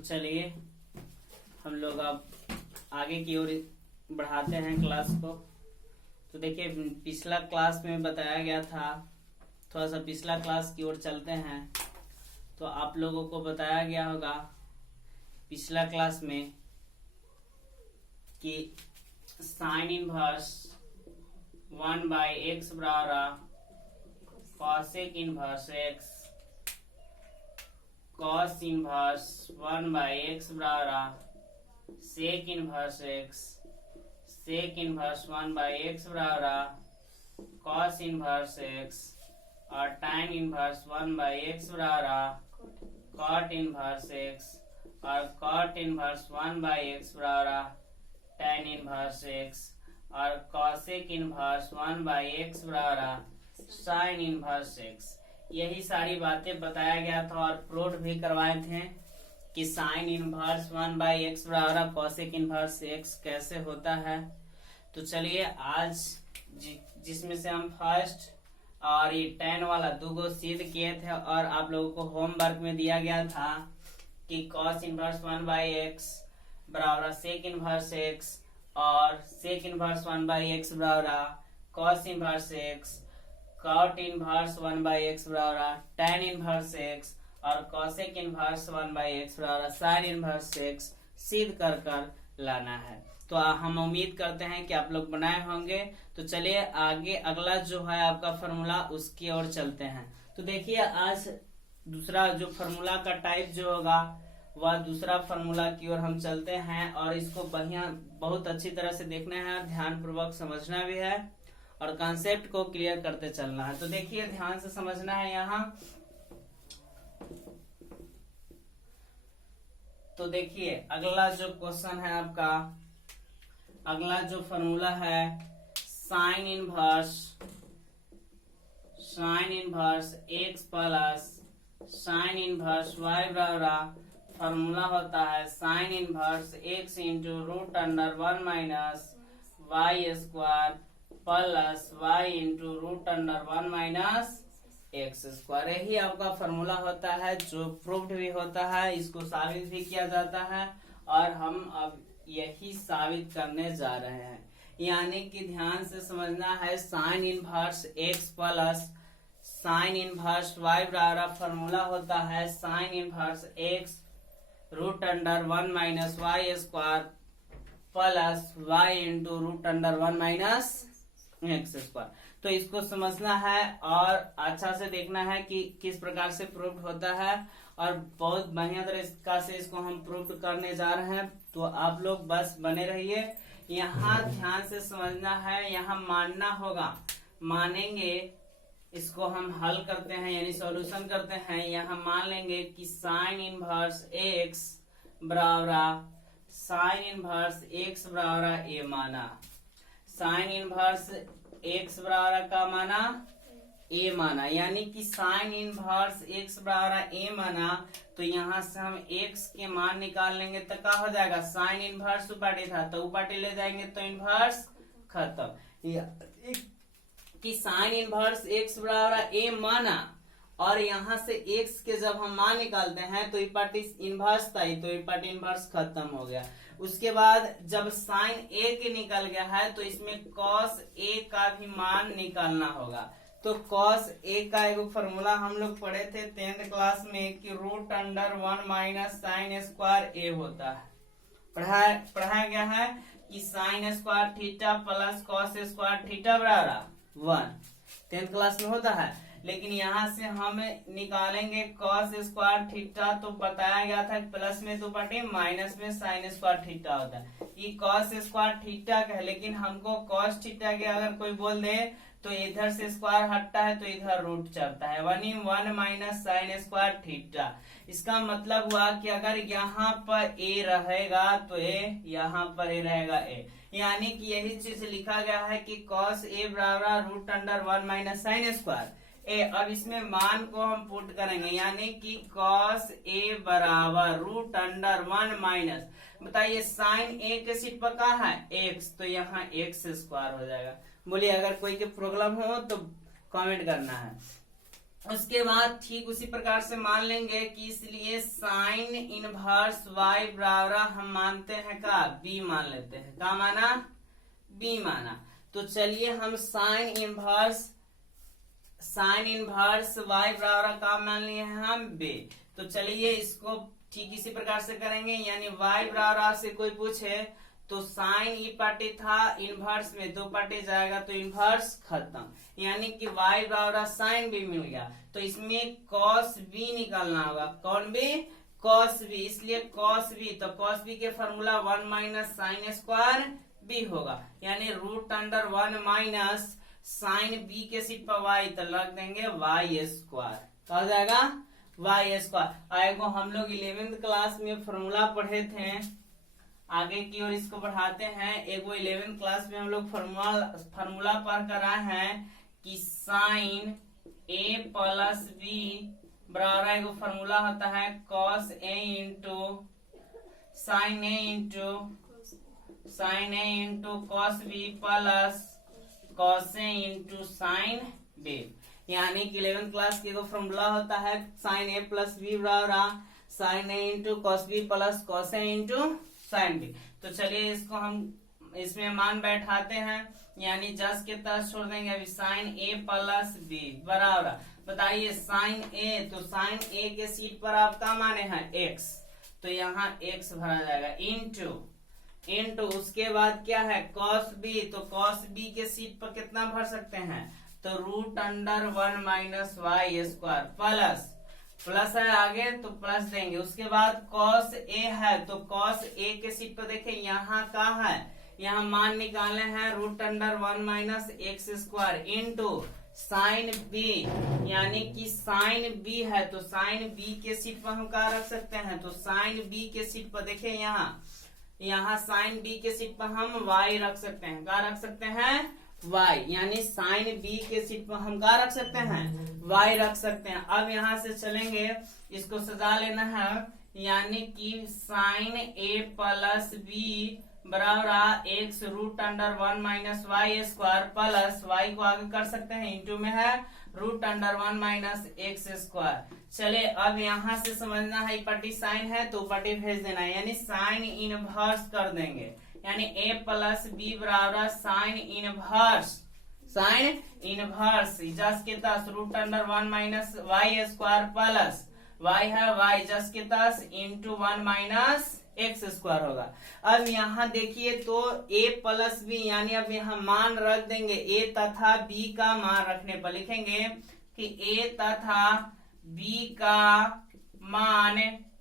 चलिए हम लोग अब आगे की ओर बढ़ाते हैं क्लास को। तो देखिए पिछला क्लास में बताया गया था, थोड़ा सा पिछला क्लास की ओर चलते हैं। तो आप लोगों को बताया गया होगा पिछला क्लास में कि साइन इनवर्स 1/x बराबर cosec inverse x, cos inverse 1/x बराबर sec inverse x, sec inverse 1/x बराबर कॉस इनवर्स x और tan इनवर्स 1/x बराबर कॉट इनवर्स x और कॉट इनवर्स 1/x बराबर tan इनवर्स x और कॉसेक इनवर्स 1/x बराबर sine inverse x। यही सारी बातें बताया गया था और प्रूफ भी करवाए थे कि साइन इनवर्स 1/x बराबर कॉसेक इनवर्स x कैसे होता है। तो चलिए आज जिसमें से हम फर्स्ट और ये tan वाला दो सिद्ध किए थे और आप लोगों को होमवर्क में दिया गया था कि कॉस इनवर्स 1/x बराबर सेक इनवर्स x और सेक इनवर्स 1/x बराबर cos inverse x, cot inverse 1/x बराबर tan इनवर्स x और कॉसेक इनवर्स 1/x बराबर साइन इनवर्स x सिद्ध कर लाना है। तो हम उम्मीद करते हैं कि आप लोग बनाए होंगे। तो चलिए आगे अगला जो है आपका फॉर्मूला उसकी ओर चलते हैं। तो देखिए आज दूसरा जो फॉर्मूला का टाइप जो होगा वह दूसरा फॉर्मूला की ओर हम चलते हैं और इसको बढ़िया बहुत अच्छी तरह से देखना है, ध्यान पूर्वक समझना भी है और कॉन्सेप्ट को क्लियर करते चलना है। तो देखिए ध्यान से समझना है यहाँ। तो देखिए अगला जो क्वेश्चन है आपका, अगला जो फॉर्मूला है sine inverse x plus sine inverse y बराबर फॉर्मूला होता है sine inverse x into root under 1 minus y square plus y into root under 1 minus x square. यही आपका फॉर्मूला होता है जो प्रूव्ड भी होता है, इसको साबित भी किया जाता है और हम अब यही साबित करने जा रहे हैं। यानी कि ध्यान से समझना है sine inverse x plus sine inverse y बराबर फॉर्मूला होता है sine inverse x root under 1 minus y square plus y into root under 1 minus x square. तो इसको समझना है और अच्छा से देखना है कि किस प्रकार से प्रूफ होता है और बहुत बढ़िया तरीका से इसको हम प्रूफ करने जा रहे हैं। तो आप लोग बस बने रहिए। यहाँ ध्यान से समझना है, यहाँ मानना होगा, मानेंगे इसको हम हल करते हैं यानी सॉल्यूशन करते हैं। यहाँ मान लेंगे कि साइन इनवर्स x बराबर साइन इनवर्स x बराबर a माना, साइन इनवर्स x बराबर का माना a माना, यानी कि साइन इनवर्स x बराबर a माना। तो यहाँ से हम x के मान निकाल लेंगे तो क्या हो जाएगा, साइन इनवर्स उपाटी था तो उपाटी ले जाएंगे तो इनवर्स खत्म। कि साइन इनवर्स x बराबर a माना और यहाँ से x के जब हम मान निकालते हैं तो इपाटी इनवर्स था तो इपाटी इनवर्स खत्म हो गया। उसके बाद जब साइन a के निकल गया है तो इसमें कॉस a का भी मान निकालना होगा। तो कॉस a का एक फॉर्मूला हम लोग पढ़े थे 10th क्लास में कि root under 1 minus sine square a होता है। पढ़ाया गया है कि sine square theta plus cos square theta बराबर 1 10th क्लास में होता है। लेकिन यहाँ से हम निकालेंगे कॉस स्क्वायर थीटा, तो बताया गया था प्लस में 2 पार्टी माइनस में साइन स्क्वायर थीटा होता है। ये कॉस स्क्वायर थीटा का है, लेकिन हमको कॉस थीटा के अगर कोई बोल दे तो इधर से स्क्वायर हटता है तो इधर रूट चलता है 1 माइनस साइन स्क्वायर थीटा। इसका मतलब हुआ कि अगर यहाँ पर a रहेगा तो a, यहाँ पर a रहेगा a, यानी कि यही चीज लिखा गया है कि cos a बराबर root under 1 minus sine square a। अब इसमें मान को हम पुट करेंगे यानी कि cos a बराबर रूट अंडर 1 माइनस, बताइए साइन a के सीट पर कहाँ है x, तो यहाँ x स्क्वायर हो जाएगा। बोलिए अगर कोई के प्रॉब्लम हो तो कमेंट करना है। उसके बाद ठीक उसी प्रकार से मान लेंगे कि इसलिए साइन इनवर्स y बराबर हम मानते हैं का b मान लेते हैं। का माना? b माना। तो चलिए हम साइन इनवर्स y बराबर का मान लिए हैं हम b। तो चलिए इसको ठीक इसी प्रकार से करेंगे, यानी y बराबर से कोई पूछे तो साइन ई पार्टी था, इनवर्स में 2 पार्टी जाएगा तो इनवर्स खत्म, यानी कि y बराबर साइन बी मिल गया। तो इसमें cos b निकालना होगा। कौन b? cos b। इसलिए cos b, तो cos b के formula 1 minus sine square b होगा, यानी root under 1 minus sine b के सीट पर y, तो लग देंगे y स्क्वायर। तो आ जाएगा y स्क्वायर। आएगा हम लोग 11th क्लास में फॉर्मूला पढ़े थे, आगे की ओर इसको बढ़ाते हैं। एगो 11th क्लास में हम लोग फॉर्मूला पढ़ कर आए हैं कि साइन a प्लस b बराबर एगो फॉर्मूला होता है cos a into sign a into cos b plus cos a into sine b। यानी कि 11th क्लास की एगो फॉर्मूला होता है साइन a प्लस b बराबर sine a into cos b plus cos a into sine b. तो चलिए इसको हम इसमें मान बैठाते हैं, यानी जस के तस छोड़ देंगे। अभी साइन ए प्लस बी बराबर, बताइए साइन ए, तो साइन ए के सीट पर आपका माने हैं x, तो यहाँ x भरा जाएगा इंटू उसके बाद क्या है cos b, तो cos b के सीट पर कितना भर सकते हैं, तो root under 1 minus y square plus है आगे तो प्लस देंगे। उसके बाद cos a है, तो cos a के सीट पर देखें यहाँ का है, यहाँ मान निकाले हैं root under 1 minus x square into sine b, यानी कि साइन b है, तो साइन b के सीट पर हम क्या रख सकते हैं, तो साइन b के सीट पर देखें यहाँ साइन b के सीट पर हम y रख सकते हैं। क्या रख सकते हैं? y, यानी साइन b के सीट पर हम क्या रख सकते हैं, y रख सकते हैं। अब यहाँ से चलेंगे, इसको सजा लेना है, यानी कि साइन a प्लस b बराबर x root under 1 minus y square plus y को आगे कर सकते हैं, इंटू में है root under 1 minus x square. चले अब यहाँ से समझना है पट्टी साइन है तो पट्टी भेज देना है, यानी साइन इनवर्स कर देंगे, यानी a प्लस बी बराबर साइन इनवर्स जस के तस root under 1 minus y square plus y है y जस के तस इंटू 1 माइनस एक्स स्क्वायर होगा। अब यहाँ देखिए तो a प्लस बी, यानी अब यहाँ मान रख देंगे, a तथा b का मान रखने पर लिखेंगे कि a तथा b का मान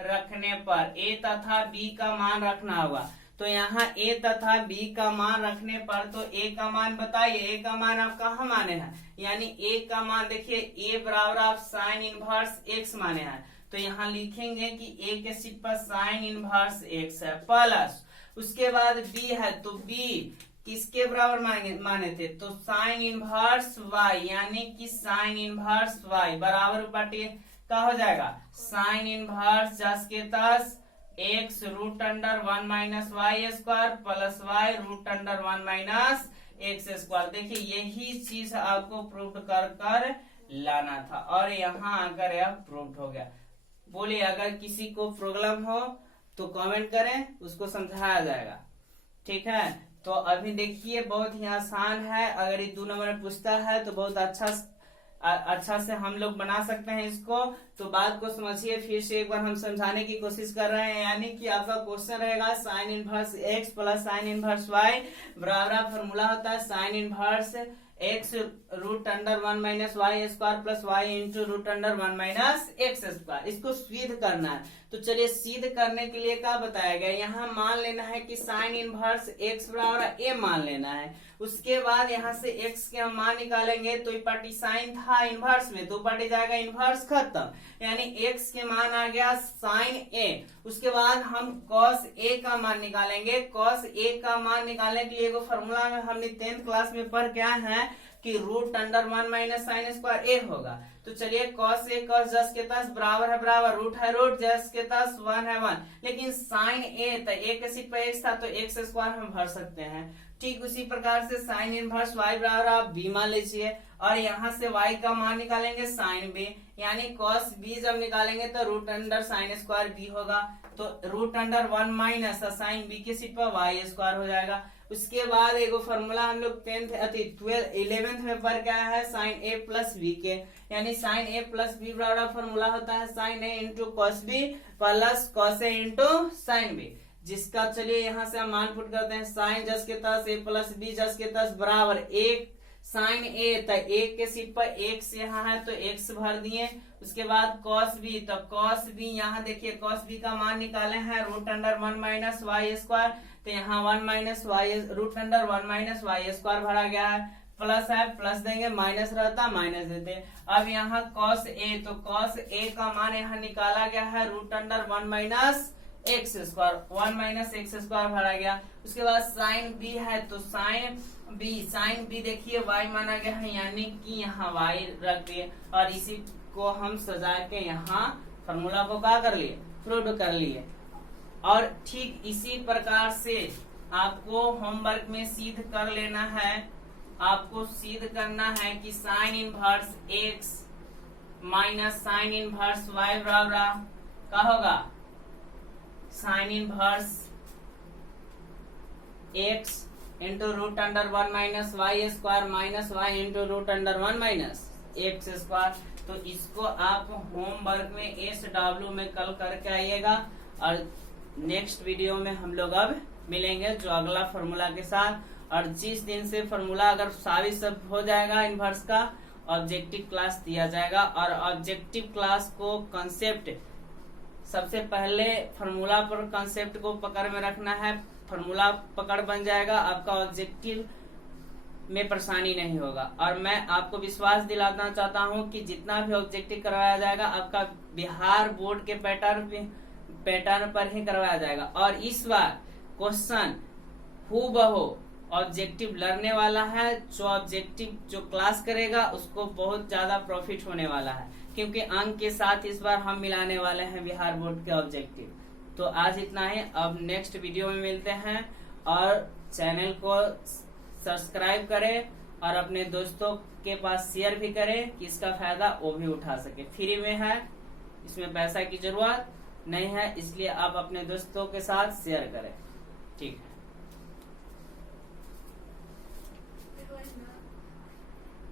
रखने पर, a तथा b का मान रखना होगा। तो यहाँ a तथा b का मान रखने पर, तो a का मान बताइए, a का मान आप कहाँ माने हैं, यानी a का मान देखिए a बराबर आप साइन इनवर्स x माने हैं, तो यहाँ लिखेंगे कि a के सीट पर साइन इनवर्स x है प्लस उसके बाद b है, तो b किसके बराबर माने थे, तो साइन इनवर्स y, यानी कि साइन इनवर्स y बराबर पार्टी क्या हो जाएगा, साइन इनवर्स जस के तस x root under 1 minus y square plus y root under 1 minus x square. देखिए यही चीज आपको प्रूव कर लाना था और यहाँ आकर यह प्रूव हो गया। बोलिए अगर किसी को प्रॉब्लम हो तो कमेंट करें, उसको समझाया जाएगा। ठीक है, तो अभी देखिए बहुत ही आसान है, अगर ये 2 नंबर में पूछता है तो बहुत अच्छा से हम लोग बना सकते हैं इसको। तो बात को समझिए, फिर से एक बार हम समझाने की कोशिश कर रहे हैं, यानी कि आपका क्वेश्चन रहेगा sine inverse x plus sine inverse y बराबर फॉर्मूला होता है sine inverse x root under 1 minus y square plus y into root under 1 minus x square. इसको सिद्ध करना है, तो चलिए सिद्ध करने के लिए क्या बताया गया, यहाँ मान लेना है कि साइन इनवर्स x बराबर a मान लेना है। उसके बाद यहाँ से x के हम मान निकालेंगे, तो ये पार्टी साइन था इनवर्स में, 2 पार्टी जाएगा इनवर्स खत्म, यानी x के मान आ गया साइन a। उसके बाद हम cos a का मान निकालेंगे। cos a का मान निकालने के लिए एगो फॉर्मूला में हमने 10th क्लास में पढ़ क्या है कि root under 1 minus sine square a होगा। तो चलिए cos a cos जस के तस बराबर है बराबर, रूट है रूट, जस के तस 1 है 1, लेकिन साइन a तो a के सीट पर x था तो x स्क्वायर हम भर सकते हैं। ठीक उसी प्रकार से साइन इनवर्स y बराबर आप b मान लीजिए, और यहाँ से y का मान निकालेंगे साइन b, यानी cos b जब निकालेंगे तो root under sine square b होगा, तो root under 1 minus sine b की सीट पर y स्क्वायर हो जाएगा। उसके बाद एगो फॉर्मूला हम लोग 11th में पढ़ के आया है साइन a प्लस b के, यानी साइन a प्लस b बराबर फॉर्मूला होता है sine a into cos b plus cos a into sine b, जिसका चलिए यहाँ से हम मान पुट करते हैं। साइन जस के तस a प्लस b जस के तस बराबर एक साइन a, तो एक के सीट पर x यहाँ है तो x भर दिए। उसके बाद cos b, तो cos b यहाँ देखिए cos b का मान निकाले हैं root under 1 minus y square, तो यहाँ 1 minus y root under 1 minus y square भरा गया है, प्लस है प्लस देंगे, माइनस रहता माइनस देते। अब यहाँ cos a, तो cos a का मान यहाँ निकाला गया है root under 1 minus x square, 1 minus x square भरा गया। उसके बाद साइन b है, तो साइन b देखिए y माना गया है, यानी कि यहाँ y रख दिए और इसी को हम सजा के यहाँ फॉर्मूला को क्या कर लिए, प्रूव कर लिए। और ठीक इसी प्रकार से आपको होमवर्क में सिद्ध कर लेना है, आपको सिद्ध करना है कि sine inverse x minus sine inverse y बराबर क्या होगा, sine inverse x into root under 1 minus y square minus y into root under 1 minus x square. तो इसको आप होमवर्क में SW में कल करके आइएगा, और नेक्स्ट वीडियो में हम लोग अब मिलेंगे जो अगला फॉर्मूला के साथ। और जिस दिन से फॉर्मूला अगर साबित सब हो जाएगा इनवर्स का, ऑब्जेक्टिव क्लास दिया जाएगा। और ऑब्जेक्टिव क्लास को कंसेप्ट सबसे पहले फॉर्मूला पर कंसेप्ट को पकड़ में रखना है, फॉर्मूला पकड़ बन जाएगा, आपका ऑब्जेक्टिव में परेशानी नहीं होगा। और मैं आपको विश्वास दिलाना चाहता हूं कि जितना भी ऑब्जेक्टिव करवाया जाएगा आपका बिहार बोर्ड के पैटर्न पर ही करवाया जाएगा। और इस बार क्वेश्चन हूबहू ऑब्जेक्टिव लड़ने वाला है, जो ऑब्जेक्टिव जो क्लास करेगा उसको बहुत ज्यादा प्रॉफिट होने वाला है, क्योंकि अंक के साथ इस बार हम मिलाने वाले हैं बिहार बोर्ड के ऑब्जेक्टिव। तो आज इतना ही, अब नेक्स्ट वीडियो में मिलते हैं। और चैनल को सब्सक्राइब करें और अपने दोस्तों के पास शेयर भी करें कि इसका फायदा वो भी उठा सके। फ्री में है, इसमें पैसा की जरूरत नहीं है, इसलिए आप अपने दोस्तों के साथ शेयर करें। ठीक है।